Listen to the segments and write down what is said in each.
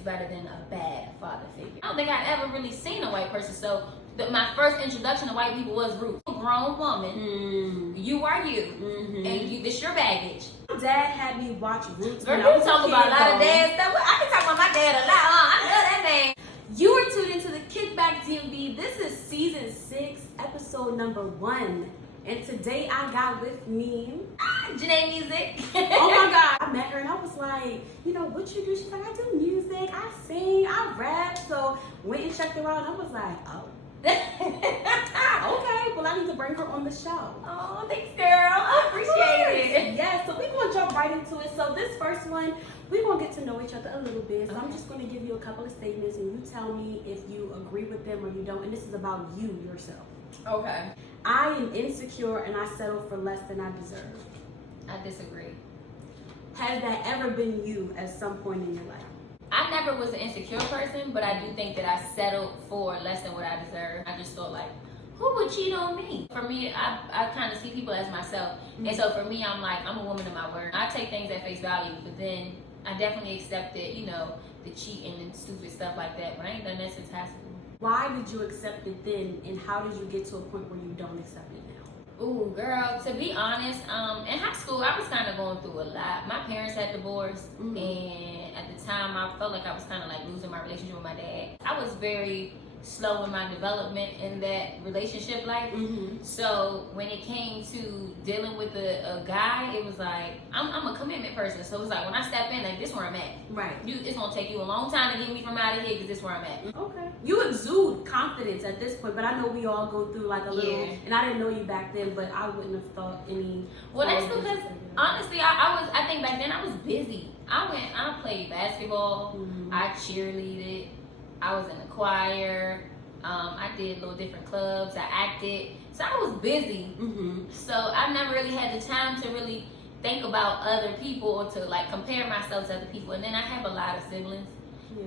better than a bad father figure. I don't think I ever really seen a white person. So my first introduction to white people was Ruth. A grown woman, you are you, and this your baggage. Dad had me watch Roots. Girl, you talk about a lot of dad stuff. I can talk about my dad a lot. I love that man. You are tuned into the Kickback DMV. This is season 6, episode number 1. And today I got with me Janae Music. Oh my God. I met her and I was like, you know, what you do? She's like, I do music, I sing, I rap. So went and checked her out and I was like, oh. Okay, well I need to bring her on the show. Oh, thanks girl. I appreciate it. Yeah, so we're gonna jump right into it. So this first one, we're gonna get to know each other a little bit. So I'm just gonna give you a couple of statements and you tell me if you agree with them or you don't. And this is about you yourself. Okay. I am insecure and I settle for less than I deserve. I disagree. Has that ever been you at some point in your life? I never was an insecure person, but I do think that I settled for less than what I deserve. I just thought like, who would cheat on me? For me, I kind of see people as myself. And so for me, I'm like, I'm a woman of my word. I take things at face value, but then I definitely accepted, you know, the cheating and stupid stuff like that. But I ain't done that since high school. Why did you accept it then, and how did you get to a point where you don't accept it now? Ooh, girl, to be honest, in high school, I was kind of going through a lot. My parents had divorced, and at the time, I felt like I was kind of like losing my relationship with my dad. I was very slow in my development in that relationship life. So when it came to dealing with a guy, it was like, I'm a commitment person. So it was like, when I step in, like, this where I'm at. Right. It's going to take you a long time to get me from out of here because this where I'm at. Okay. You exude confidence at this point, but I know we all go through like a little, and I didn't know you back then, but I wouldn't have thought any. Well, that's because, honestly, I think back then I was busy. I played basketball, I cheerleaded, I was in the choir, I did little different clubs, I acted, so I was busy. So I never really had the time to really think about other people or to like compare myself to other people. And then I have a lot of siblings,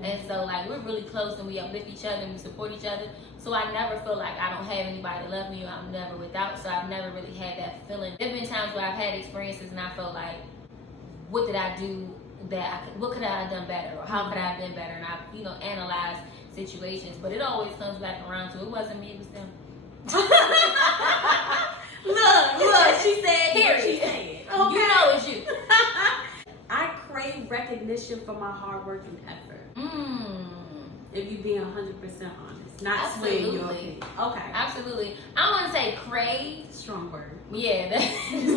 and so like we're really close and we uplift each other and we support each other. So I never feel like I don't have anybody to love me or I'm never without. So I've never really had that feeling. There've been times where I've had experiences and I felt like, what did I do what could I have done better, or how could I have been better? And I've, you know, analyzed situations, but it always comes back around to it wasn't me, it was them. Look, she said, period. She said. Okay. You know it's you. I crave recognition for my hard work and effort. If you're being 100% honest, not swaying your opinion. Okay. Absolutely. I don't want to say crave. Strong word. Yeah, that's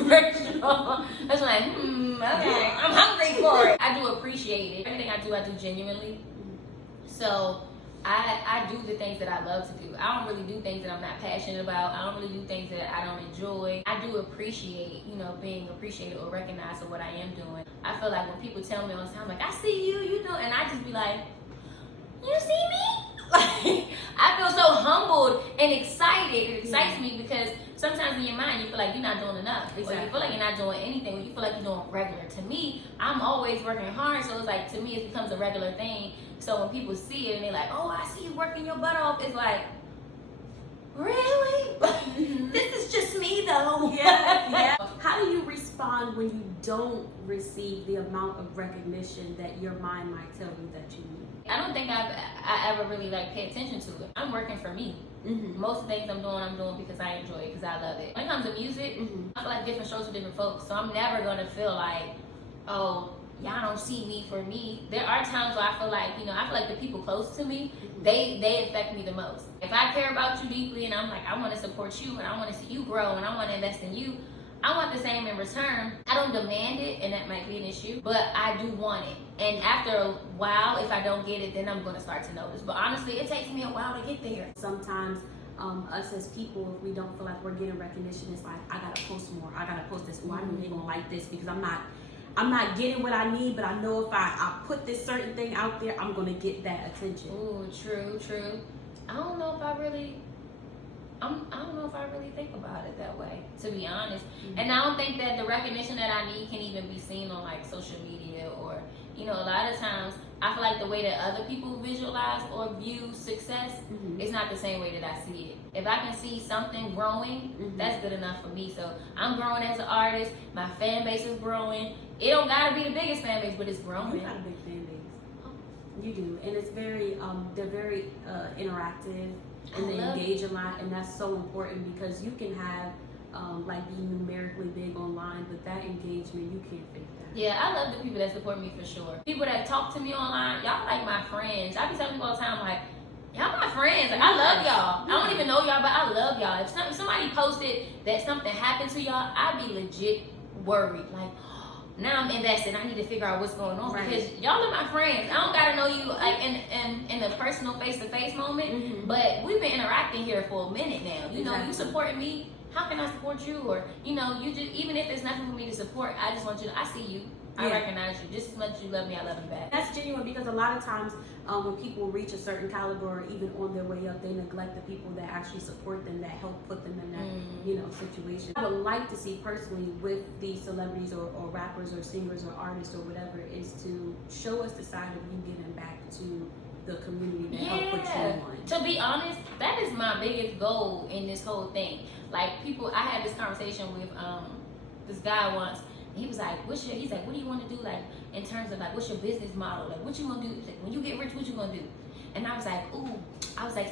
very strong. That's like, okay, I'm hungry for it. I do appreciate it. Everything I do genuinely. So I do the things that I love to do. I don't really do things that I'm not passionate about. I don't really do things that I don't enjoy. I do appreciate, you know, being appreciated or recognized for what I am doing. I feel like when people tell me all the time, like, I see you, you know, and I just be like, you see me? Like, I feel so humbled and excited. It excites me because sometimes in your mind you feel like you're not doing enough. Exactly. Or you feel like you're not doing anything. Or you feel like you're doing regular. To me, I'm always working hard, so it's like, to me, it becomes a regular thing. So when people see it and they're like, oh, I see you working your butt off, it's like, really? This is just me though. Yeah. How do you respond when you don't receive the amount of recognition that your mind might tell you that you need? I don't think I ever really like pay attention to it. I'm working for me. Most of the things I'm doing because I enjoy it, because I love it. When it comes to music, I feel like different shows for different folks. So I'm never gonna feel like, oh, y'all don't see me for me. There are times where I feel like, you know, I feel like the people close to me, they affect me the most. If I care about you deeply and I'm like, I want to support you and I want to see you grow and I want to invest in you, I want the same in return. I don't demand it, and that might be an issue, but I do want it. And after a while, if I don't get it, then I'm going to start to notice. But honestly, it takes me a while to get there. Sometimes us as people, if we don't feel like we're getting recognition, it's like, I gotta post more. I gotta post this. I know they're gonna like this because I'm not getting what I need, but I know if I put this certain thing out there, I'm gonna get that attention. Ooh, true. I don't know if I really think about it that way, to be honest. And I don't think that the recognition that I need can even be seen on like social media or, you know, a lot of times I feel like the way that other people visualize or view success is not the same way that I see it. If I can see something growing, that's good enough for me. So I'm growing as an artist. My fan base is growing. It don't gotta be the biggest fan base, but it's growing. You got a big fan base. You do, and it's very they're very interactive, and they love engage a lot, and that's so important because you can have like be numerically big online, but that engagement you can't fake that. Yeah, I love the people that support me for sure. People that talk to me online, y'all like my friends. I be telling people all the time, like, y'all my friends. Like, I love y'all. I don't even know y'all, but I love y'all. If somebody posted that something happened to y'all, I'd be legit worried. Like, now I'm invested. I need to figure out what's going on because y'all are my friends. I don't gotta know you like in a personal face-to-face moment, but we've been interacting here for a minute now. You know, you supporting me. How can I support you? Or, you know, you just, even if there's nothing for me to support, I just want you to, I see you. I recognize you. Just as much as you love me, I love you back. That's genuine because a lot of times when people reach a certain caliber or even on their way up, they neglect the people that actually support them, that help put them in that, you know, situation. I would like to see personally with these celebrities or rappers or singers or artists or whatever is to show us the side of you giving back to the community that helped put you on. To be honest, that is my biggest goal in this whole thing. Like people, I had this conversation with this guy once. And he was like, he's like, what do you want to do? Like in terms of like, what's your business model? Like what you gonna do? He's like, when you get rich, what you gonna do? And I was like,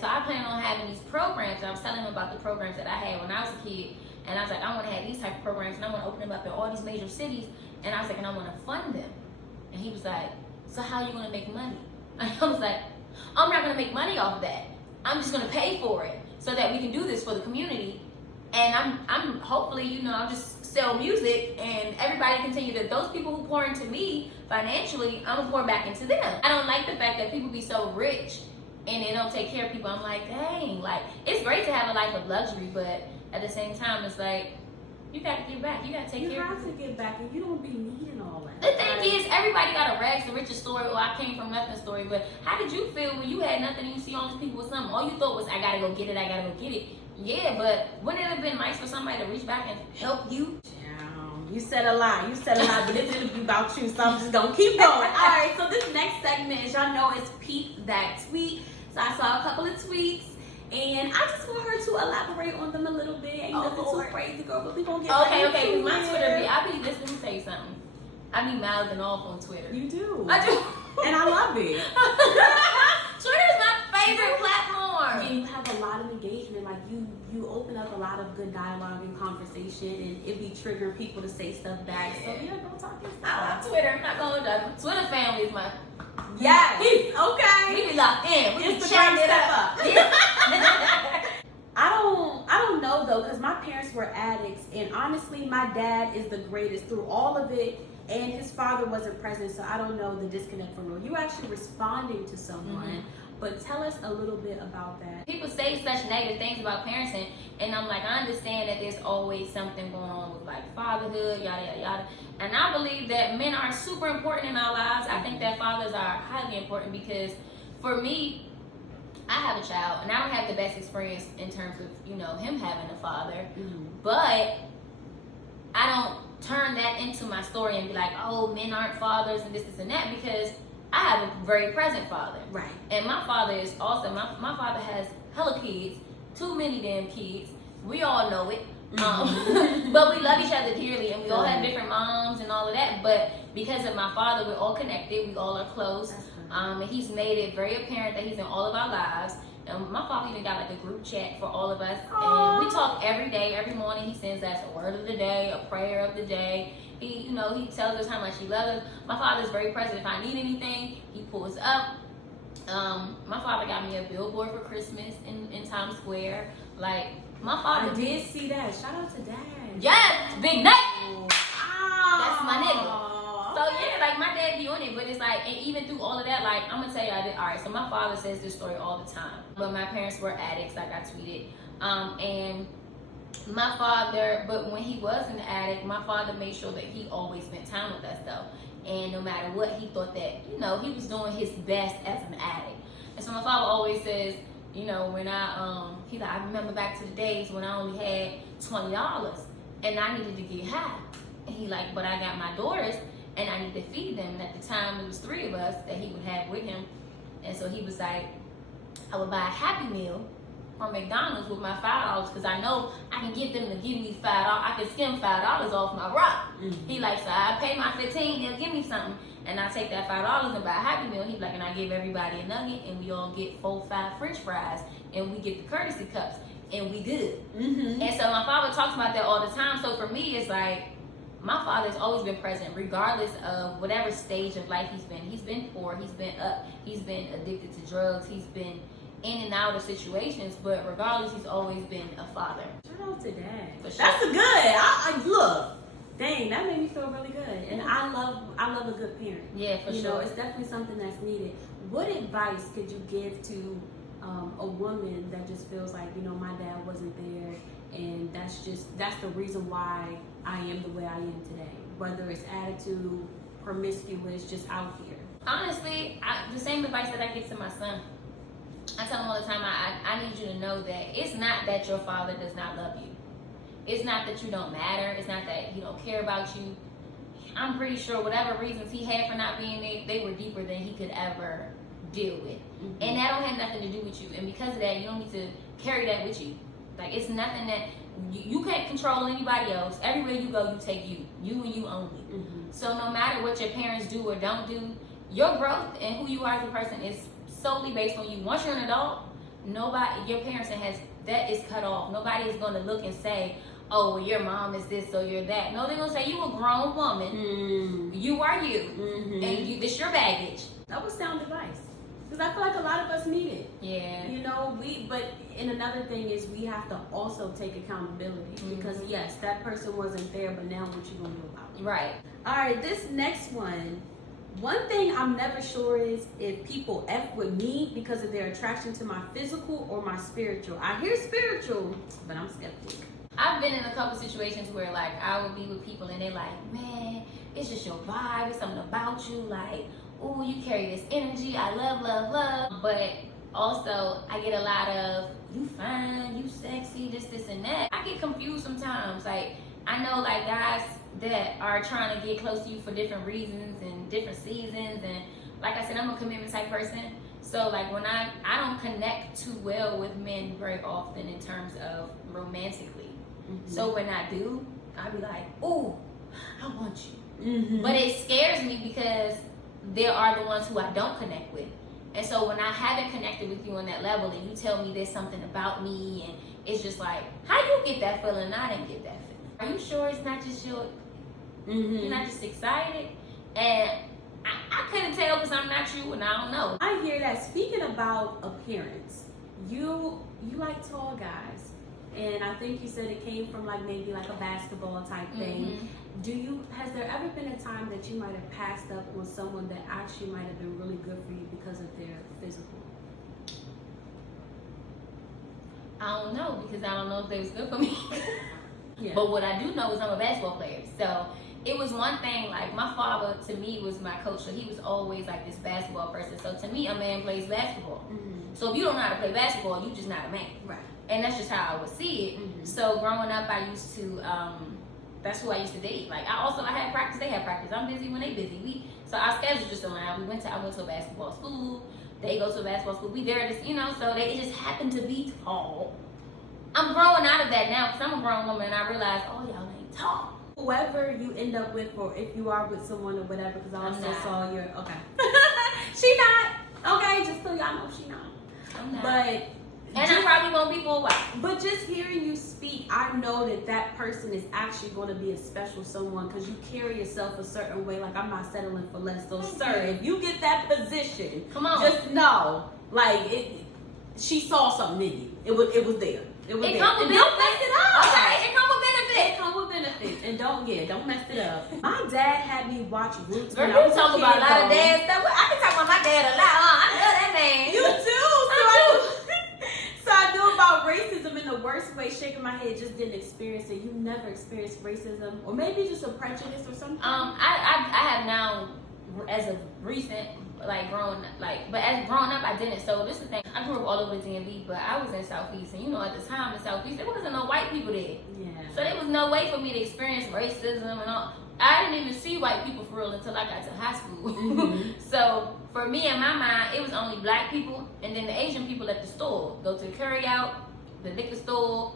so I plan on having these programs. And I was telling him about the programs that I had when I was a kid. And I was like, I want to have these type of programs and I want to open them up in all these major cities. And I was like, and I want to fund them. And he was like, so how are you going to make money? And I was like, I'm not going to make money off of that. I'm just going to pay for it so that we can do this for the community. And I'm hopefully, you know, I'll just sell music and everybody continue to, those people who pour into me financially, I'm going to pour back into them. I don't like the fact that people be so rich and they don't take care of people. I'm like, dang, like, it's great to have a life of luxury, but at the same time, it's like, you got to give back. You got to take care of people. You have to give back and you don't be needing all that. The thing is, everybody got a rags to riches story or I came from nothing story, but how did you feel when you had nothing and you see all these people with something? All you thought was, I got to go get it, I got to go get it. Yeah, but wouldn't it have been nice for somebody to reach back and help you? You said a lot, but this interview about you, so I'm just gonna keep going. All right, so this next segment, as y'all know, is Peep That Tweet. So I saw a couple of tweets, and I just want her to elaborate on them a little bit. Ain't nothing too crazy, girl, but we gonna get okay, right into because my it. Twitter, I be listening to say something. I be mouthing off on Twitter. You do. I do. And I love it. Twitter's my favorite platform. Yeah, you have a lot of engagement. Like you open up a lot of good dialogue and conversation, and it be triggering people to say stuff back. So yeah, go talk your stuff. I love Twitter. I'm not going to Twitter family is my. Yes. Okay. We be locked in. We be Instagram chatting it up. I don't know though, because my parents were addicts, and honestly, my dad is the greatest through all of it. And his father wasn't present, so I don't know the disconnect from real. You actually responding to someone, but tell us a little bit about that. People say such negative things about parenting, and I'm like, I understand that there's always something going on with like fatherhood, yada yada yada. And I believe that men are super important in our lives. I think that fathers are highly important because for me, I have a child, and I don't have the best experience in terms of, you know, him having a father, but I don't turn that into my story and be like, oh, men aren't fathers and this and that, because I have a very present father. Right. And my father is awesome. My father has hella kids, too many damn kids. We all know it. But we love each other dearly, and we all have different moms and all of that. But because of my father, we're all connected. We all are close. And he's made it very apparent that he's in all of our lives. And my father even got like a group chat for all of us. And we talk every day, every morning. He sends us a word of the day, a prayer of the day. He, you know, he tells us how much he loves us. My father's very present. If I need anything, he pulls up. My father got me a billboard for Christmas in Times Square. Like, my father I did see that. Shout out to Dad. Yes, big nut. That's my nigga. So yeah, like my dad be on it, but it's like, and even through all of that, like I'm gonna tell you, alright, so my father says this story all the time, but my parents were addicts, like I tweeted, and my father, but when he was an addict, my father made sure that he always spent time with us though, and no matter what, he thought that, you know, he was doing his best as an addict. And so my father always says, you know, when he like, I remember back to the days when I only had $20 and I needed to get high, and he like, but I got my daughters and I need to feed them. And at the time, it was 3 of us that he would have with him. And so he was like, I would buy a Happy Meal from McDonald's with my $5 because I know I can get them to give me $5. I can skim $5 off my rock. Mm-hmm. He like, so I pay my $15, they'll give me something. And I take that $5 and buy a Happy Meal. He like, and I give everybody a nugget, and we all get 4-5 French fries, and we get the courtesy cups, and we good. Mm-hmm. And so my father talks about that all the time. So for me, it's like, my father's always been present, regardless of whatever stage of life he's been. He's been poor, he's been up, he's been addicted to drugs, he's been in and out of situations, but regardless, he's always been a father. Shout out to Dad. For sure. That's a good. I look. Dang, that made me feel really good. And I love a good parent. Yeah, for you sure. know, it's definitely something that's needed. What advice could you give to a woman that just feels like, you know, my dad wasn't there, and that's the reason why I am the way I am today? Whether it's attitude, promiscuous, just out here. Honestly, the same advice that I give to my son. I tell him all the time, I need you to know that it's not that your father does not love you. It's not that you don't matter. It's not that he don't care about you. I'm pretty sure whatever reasons he had for not being there, they were deeper than he could ever deal with. Mm-hmm. And that don't have nothing to do with you. And because of that, you don't need to carry that with you. Like, it's nothing that you can't control anybody else. Everywhere you go, you take you and you only. Mm-hmm. So no matter what your parents do or don't do, your growth and who you are as a person is solely based on you. Once you're an adult, your parenting that is cut off. Nobody is going to look and say, oh, well, your mom is this, so you're that. No, they're going to say, you a grown woman. Mm-hmm. You are you. Mm-hmm. And this your baggage. That was sound advice. Because I feel like a lot of us need it. Yeah. You know, and another thing is we have to also take accountability. Mm-hmm. Because yes, that person wasn't there, but now what you going to do about it? Right. All right, this next one. One thing I'm never sure is if people F with me because of their attraction to my physical or my spiritual. I hear spiritual, but I'm skeptic. I've been in a couple situations where, like, I would be with people and they're like, man, it's just your vibe. It's something about you. Like, ooh, you carry this energy. I love, love, love. But also, I get a lot of, you fine, you sexy, this, and that. I get confused sometimes. Like, I know, like, guys that are trying to get close to you for different reasons and different seasons. And like I said, I'm a commitment type person. So, like, when I don't connect too well with men very often in terms of romantically. Mm-hmm. So when I do, I'll be like, ooh, I want you. Mm-hmm. But it scares me because there are the ones who I don't connect with. And so when I haven't connected with you on that level and you tell me there's something about me and it's just like, how you get that feeling and I didn't get that feeling? Are you sure it's not just you're not just excited? And I couldn't tell because I'm not you and I don't know. I hear that. Speaking about appearance, you like tall guys. And I think you said it came from like maybe like a basketball type thing. Has there ever been a time that you might have passed up on someone that actually might have been really good for you because of their physical? I don't know because I don't know if they was good for me. Yeah. But what I do know is I'm a basketball player. So it was one thing, like my father to me was my coach. So he was always like this basketball person. So to me, a man plays basketball. Mm-hmm. So if you don't know how to play basketball, you just not a man. Right. And that's just how I would see it. Mm-hmm. So growing up, I used to, that's who I used to date. Like I had practice, they had practice. I'm busy when they busy. So our schedule just aligned. I went to a basketball school. They go to a basketball school. We there, so it just happened to be tall. I'm growing out of that now because I'm a grown woman and I realize, oh, y'all ain't tall. Whoever you end up with, or if you are with someone or whatever, because I also saw your, okay. She not, okay, just so y'all know she not. I'm not. But and I probably won't be for a while. But just hearing you speak, I know that person is actually going to be a special someone because you carry yourself a certain way. Like, I'm not settling for less. So, sir, if you get that position, come on, just know, like, she saw something in you. It was there. It was there. Comes with benefits. Don't mess it up. Okay, it comes with benefits. It comes with benefits. And don't mess it up. My dad had me watch Roots Girl, when I was talk a kid, about a lot of though. dad stuff. I can talk about my dad a lot. I love that man. You do. So I knew about racism in the worst way, shaking my head, just didn't experience it. You never experienced racism, or maybe just a prejudice or something? I have now, as of recent, like growing up, I didn't. So this is the thing. I grew up all over the DMV, but I was in Southeast, and at the time in Southeast, there wasn't no white people there. Yeah. So there was no way for me to experience racism and I didn't even see white people for real until I got to high school. So for me, in my mind, it was only black people and then the Asian people at the store. Go to the carry out, the liquor store,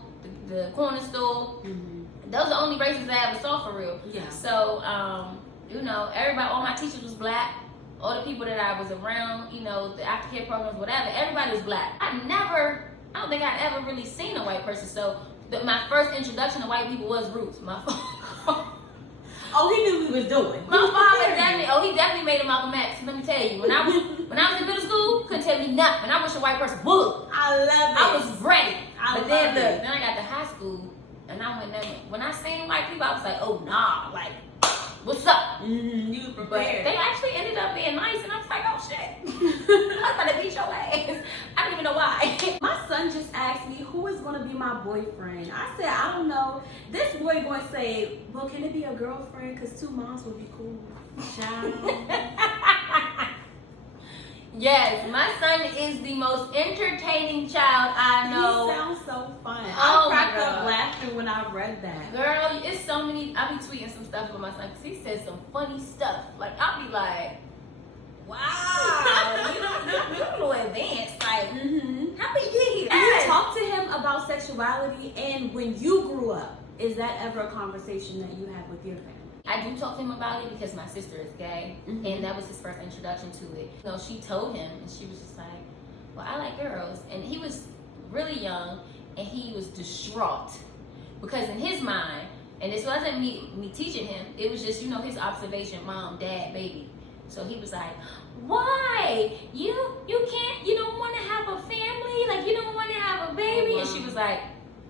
the corner store. Those are the only races that I ever saw for real. Yeah. So, you know, everybody, all my teachers was black. All the people that I was around, you know, the aftercare programs, whatever, everybody was black. I don't think I'd ever really seen a white person. So my first introduction to white people was Roots. My Oh, he knew what he was doing. My father definitely, he definitely made a Malcolm X. Let me tell you, when I was in middle school, couldn't tell me nothing. I wish a white person would. I love it. I was ready. But then I got to high school, and I went there. When I seen white people, I was like, oh nah, like, what's up? You were But prepared. they actually ended up being nice, and I was like, oh shit, I was about to beat your ass. I don't even know why. My son just asked me who is going to be my boyfriend. I said, I don't know. This boy going to say, well, can it be a girlfriend? Because 2 moms would be cool. Child. Yes, my son is the most entertaining child I know. He sounds so fun. Oh I cracked my up God. laughing when I read that. Girl, it's so many. I be tweeting some stuff about my son because he says some funny stuff. Like, I'll be like, wow, you're a little advanced. Like, how did you get here? Do you talk to him about sexuality and when you grew up? Is that ever a conversation that you have with your family? I do talk to him about it because my sister is gay, and that was his first introduction to it. You know, she told him, and she was just like, well, I like girls. And he was really young, and he was distraught because in his mind, and this wasn't me teaching him, it was just, you know, his observation, mom, dad, baby. So he was like, why? You can't, you don't want to have a family? Like, you don't want to have a baby? Oh, wow. And she was like,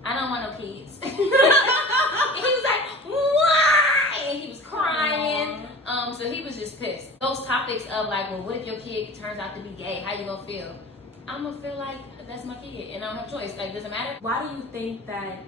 I don't want no kids. And he was like, why? And he was crying. So he was just pissed. Those topics of like, well, what if your kid turns out to be gay? How you gonna feel? I'm gonna feel like that's my kid and I don't have a choice. Like, does it matter? Why do you think that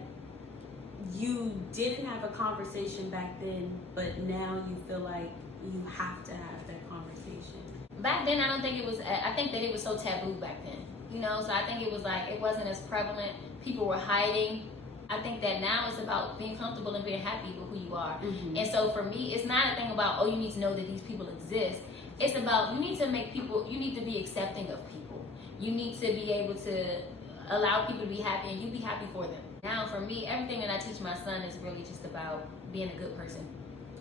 you didn't have a conversation back then, but now you feel like you have to have that conversation? Back then, I don't think it was, I think that it was so taboo back then. You know, so I think it was like, it wasn't as prevalent. People were hiding. I think that now it's about being comfortable and being happy with who you are. And so for me, it's not a thing about, oh, you need to know that these people exist. It's about, you need to make people, you need to be accepting of people. You need to be able to allow people to be happy and you be happy for them. Now for me, everything that I teach my son is really just about being a good person.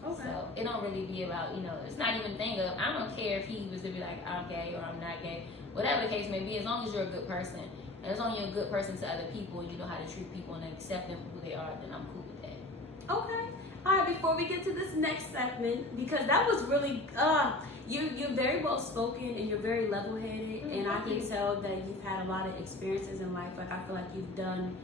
Okay. So it don't really be about, you know, it's not even a thing of, I don't care if he was to be like, I'm gay or I'm not gay. Whatever the case may be, as long as you're a good person. And as long as you're a good person to other people and you know how to treat people and accept them for who they are, then I'm cool with that. Okay. All right, before we get to this next segment, because that was really, you're very well spoken and you're very level headed, and I can tell that you've had a lot of experiences in life. Like, I feel like you've done,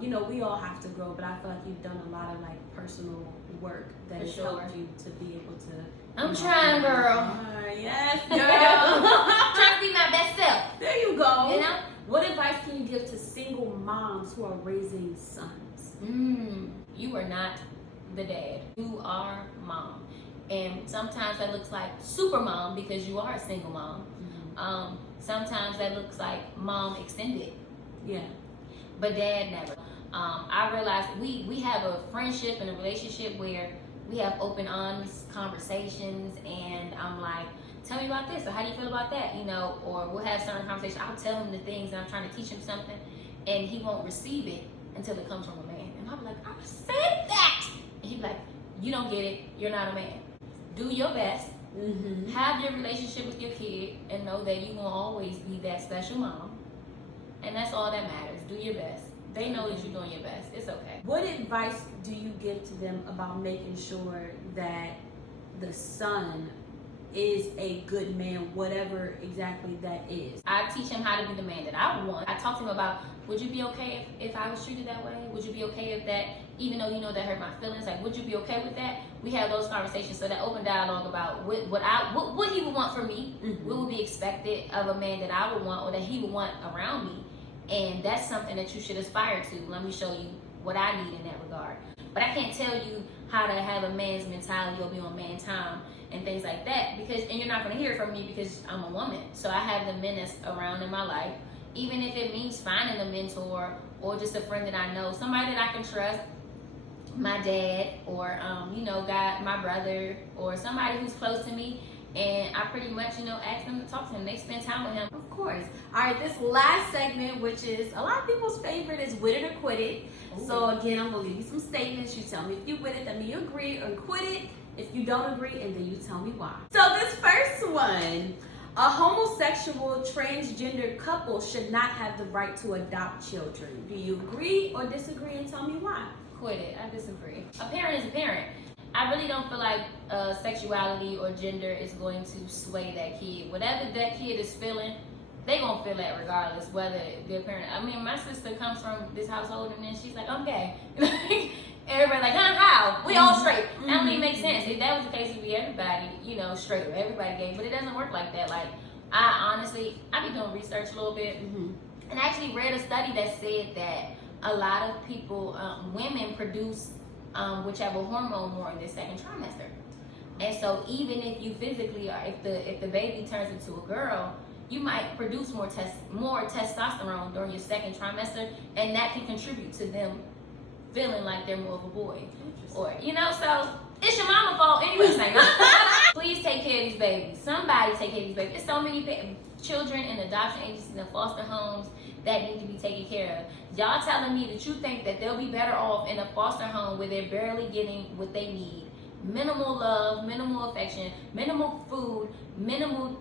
you know, we all have to grow, but I feel like you've done a lot of like personal work that has helped you to be able to. I'm trying, girl. Yes, girl. Trying to be my best self. There you go. You know? What advice can you give to single moms who are raising sons? You are not the dad. You are mom. And sometimes that looks like super mom because you are a single mom. Sometimes that looks like mom extended. Yeah. But dad never. I realized we have a friendship and a relationship where we have open, honest conversations, and I'm like, tell me about this, or how do you feel about that, you know, or we'll have certain conversations. I'll tell him the things and I'm trying to teach him something, and he won't receive it until it comes from a man. And I'll be like, I said that! And he'll be like, you don't get it, you're not a man. Do your best, have your relationship with your kid, and know that you will always be that special mom. And that's all that matters. Do your best. They know that you're doing your best. It's okay. What advice do you give to them about making sure that the son is a good man, whatever exactly that is? I teach him how to be the man that I want. I talk to him about, would you be okay if I was treated that way? Would you be okay if that, even though you know that hurt my feelings, like, would you be okay with that? We have those conversations, so that open dialogue about what he would want from me, what would be expected of a man that I would want or that he would want around me. And that's something that you should aspire to. Let me show you what I need in that regard. But I can't tell you how to have a man's mentality or be on man time and things like that, and you're not going to hear it from me because I'm a woman. So I have the men that's around in my life, even if it means finding a mentor or just a friend that I know, somebody that I can trust, my dad or got my brother or somebody who's close to me, and I pretty much ask them to talk to him. They spend time with him. Of course. All right, this last segment, which is a lot of people's favorite, is With It or Quit It. Ooh. So again, I'm gonna give you some statements. You tell me if you with it, that means you agree, or quit it if you don't agree, and then you tell me why. So this first one, a homosexual transgender couple should not have the right to adopt children. Do you agree or disagree, and tell me why? Quit it. I disagree. A parent is a parent. I really don't feel like sexuality or gender is going to sway that kid. Whatever that kid is feeling, they gonna feel that regardless whether their parent. I mean, my sister comes from this household and then she's like, I'm gay. Everybody like, how? We all straight. That don't even make sense. If that was the case, it'd be everybody, straight or everybody gay. But it doesn't work like that. Like, I be doing research a little bit, and I actually read a study that said that a lot of people, women produce whichever hormone more in their second trimester. And so even if you physically, or if the baby turns into a girl, you might produce more testosterone during your second trimester, and that can contribute to them feeling like they're more of a boy. Or, so it's your mama's fault anyway. Please take care of these babies. Somebody take care of these babies. There's so many children in adoption agencies and foster homes that need to be taken care of. Y'all telling me that you think that they'll be better off in a foster home where they're barely getting what they need. Minimal love, minimal affection, minimal food, minimal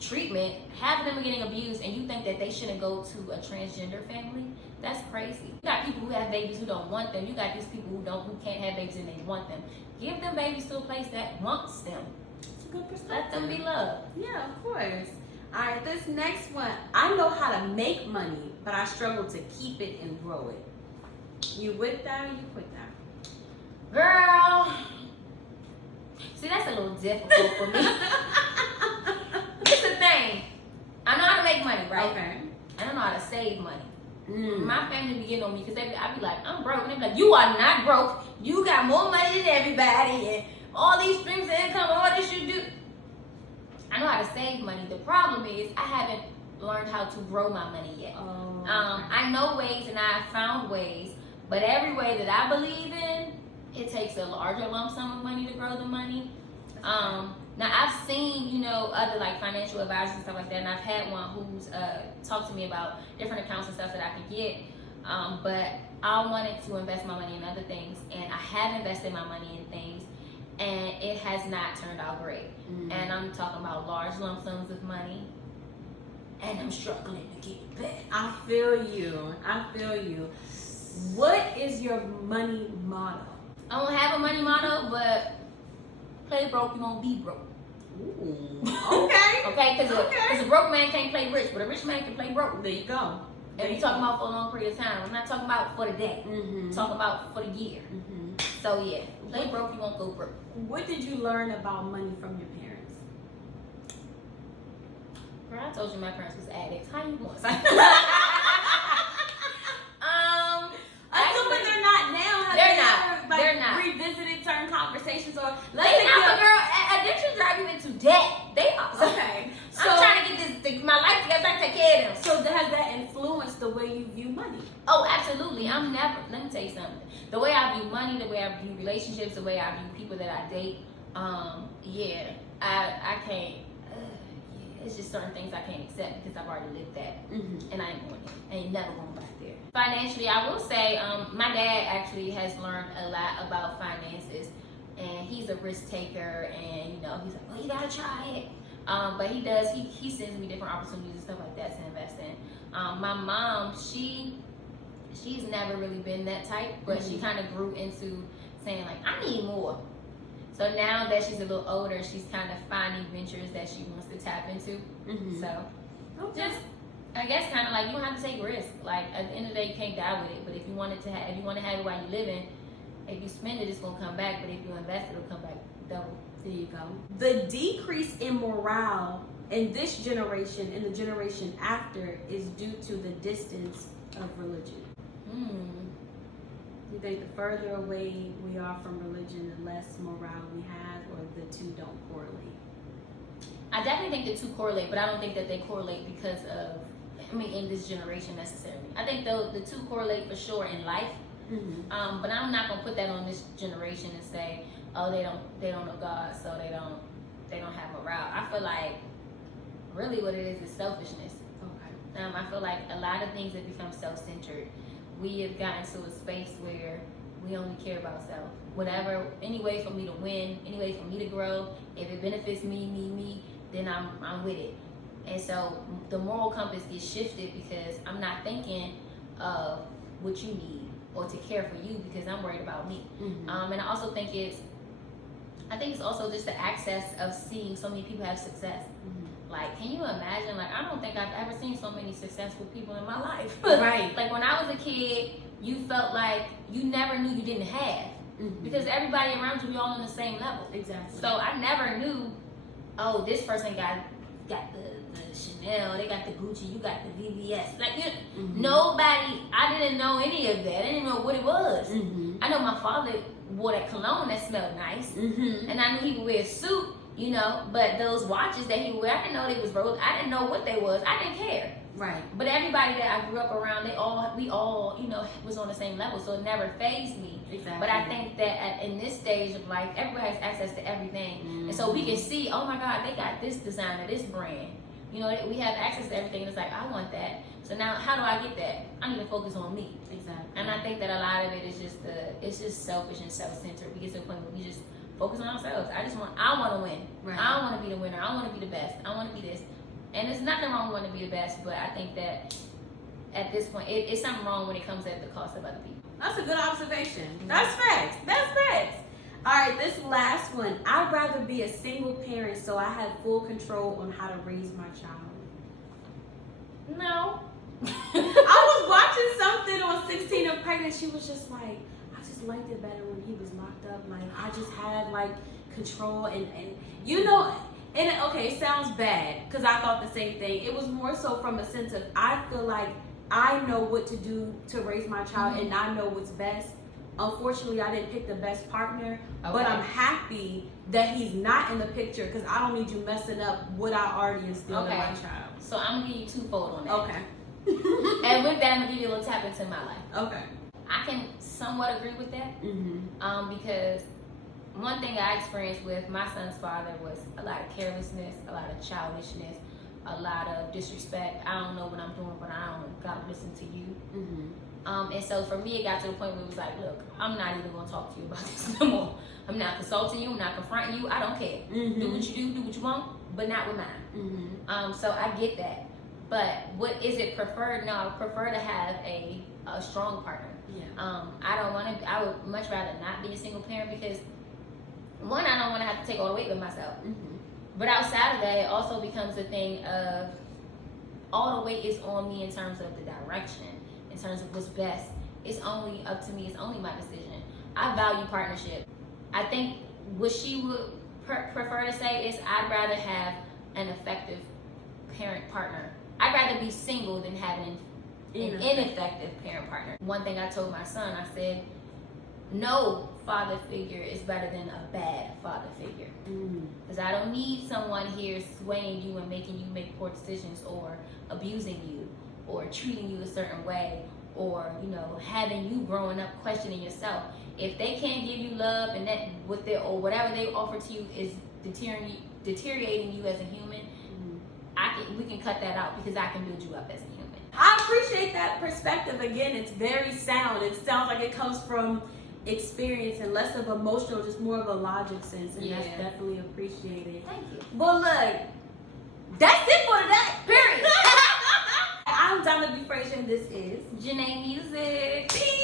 treatment, half of them are getting abused, and you think that they shouldn't go to a transgender family? That's crazy. You got people who have babies who don't want them. You got these people who can't have babies and they want them. Give them babies to a place that wants them. It's a good perspective. Let them be loved. Yeah, of course. All right, this next one. I know how to make money, but I struggle to keep it and grow it. You with that or you quit that? Girl. See, that's a little difficult for me. It's the thing. I know how to make money, right? Okay. I don't know how to save money. My family be getting on me because I be like, I'm broke. And they be like, you are not broke. You got more money than everybody. And all these streams of income, all this you do. I know how to save money. The problem is I haven't learned how to grow my money yet. Oh, okay. I know ways and I found ways, but every way that I believe in, it takes a larger lump sum of money to grow the money. Now I've seen, other like financial advisors and stuff like that, and I've had one who's talked to me about different accounts and stuff that I could get. But I wanted to invest my money in other things, and I have invested my money in things, and it has not turned out great. And I'm talking about large lump sums of money, and I'm struggling to get it back. I feel you. What is your money motto? I don't have a money motto, but play broke, you won't be broke. Ooh. Okay. Okay, because a broke man can't play rich, but a rich man can play broke. There you go. And we're talking about for a long period of time. I'm not talking about for the day. I'm talking about for the year. So yeah, play broke, you won't go broke. What did you learn about money from your parents? Girl, I told you my parents was addicts. How you want? Assuming they're not now. They're not. Revisited certain conversations, or they not. Girl, addiction drive you into debt. They are. Okay. So I'm trying to get my life together. I take care of them. So has that influenced the way you view money? Oh, absolutely. Let me tell you something. The way I view money, the way I view relationships, the way I view people that I date. I can't. It's just certain things I can't accept because I've already lived that, and I ain't going there. I ain't never going back there. Financially, I will say, my dad actually has learned a lot about finances, and he's a risk taker, and he's like, well, you gotta try it. But he does. He sends me different opportunities and stuff like that to invest in. My mom, she's never really been that type, but she kind of grew into saying like, I need more. So now that she's a little older, she's kind of finding ventures that she wants to tap into. So just, I guess, kind of like you don't have to take risks. Like at the end of the day, you can't die with it. But if you want to have it while you're living, if you spend it, it's gonna come back. But if you invest, it'll come back double. There you go. The decrease in morale in this generation and the generation after is due to the distance of religion. You think the further away we are from religion, the less morale we have, or the two don't correlate? I definitely think the two correlate, but I don't think that they correlate because of, in this generation necessarily. I think the two correlate for sure in life, But I'm not gonna put that on this generation and say, oh, they don't know God, so they don't have morale. I feel like really what it is selfishness. Okay. I feel like a lot of things have become self-centered. We have gotten to a space where we only care about self. Whatever, any way for me to win, any way for me to grow, if it benefits me, then I'm with it. And so the moral compass gets shifted because I'm not thinking of what you need or to care for you because I'm worried about me. And I also think it's also just the access of seeing so many people have success. Like, can you imagine? Like, I don't think I've ever seen so many successful people in my life. Right. Like, when I was a kid, you felt like you never knew you didn't have. Because everybody around you, we all on the same level. Exactly. So I never knew, oh, this person got the Chanel, they got the Gucci, you got the VVS. Like, nobody, I didn't know any of that. I didn't know what it was. I know my father wore that cologne that smelled nice. And I knew he would wear a suit, you know, but those watches that he would wear, I didn't know they was Rolex. I didn't know what they was. I didn't care. Right. But everybody that I grew up around, we all, you know, was on the same level, so it never fazed me. Exactly. But I think that in this stage of life, everybody has access to everything, and so we can see, oh my God, they got this designer, this brand. You know, we have access to everything. And it's like, I want that. So now, how do I get that? I need to focus on me. Exactly. And I think that a lot of it is just selfish and self-centered. We get to the point where we just focus on ourselves. I want to win. Right. I want to be the winner. I want to be the best. I want to be this. And there's nothing wrong with wanting to be the best, but I think that at this point, it's something wrong when it comes at the cost of other people. That's a good observation. That's facts. That's facts. All right, this last one. I'd rather be a single parent so I have full control on how to raise my child. No. I was watching something on 16 and Pregnant. She was just like, I just liked it better when he was locked up. Like, I just had, like, control and you know... And it sounds bad because I thought the same thing. It was more so from a sense of I feel like I know what to do to raise my child and I know what's best. Unfortunately, I didn't pick the best partner, but I'm happy that he's not in the picture because I don't need you messing up what I already instilled in my child. So I'm gonna give you twofold on that. Okay. And with that, I'm gonna give you a little tap into my life. Okay. I can somewhat agree with that. Because one thing I experienced with my son's father was a lot of carelessness, a lot of childishness, a lot of disrespect. I don't know what I'm doing, but I don't gotta listen to you. And so for me, it got to the point where it was like, look, I'm not even gonna talk to you about this no more. I'm not consulting you. I'm not confronting you. I don't care. Do what you do what you want, but not with mine. So I get that. But what is it preferred? No, I would prefer to have a strong partner. Yeah. I would much rather not be a single parent because one, I don't want to have to take all the weight with myself. But outside of that, it also becomes a thing of all the weight is on me in terms of the direction, in terms of what's best. It's only up to me. It's only my decision. I value partnership. I think what she would prefer to say is I'd rather have an effective parent partner. I'd rather be single than having an ineffective parent partner. One thing I told my son, I said, no father figure is better than a bad father figure. Because I don't need someone here swaying you and making you make poor decisions or abusing you or treating you a certain way or, you know, having you growing up questioning yourself. If they can't give you love and that or whatever they offer to you is deteriorating you as a human, we can cut that out because I can build you up as a human. I appreciate that perspective. Again, it's very sound. It sounds like it comes from experience and less of emotional, just more of a logic sense, and that's definitely appreciated. Thank you. Well, look, that's it for today. Period. I'm Donna B. Frazier, and this is Janae Music. Peace.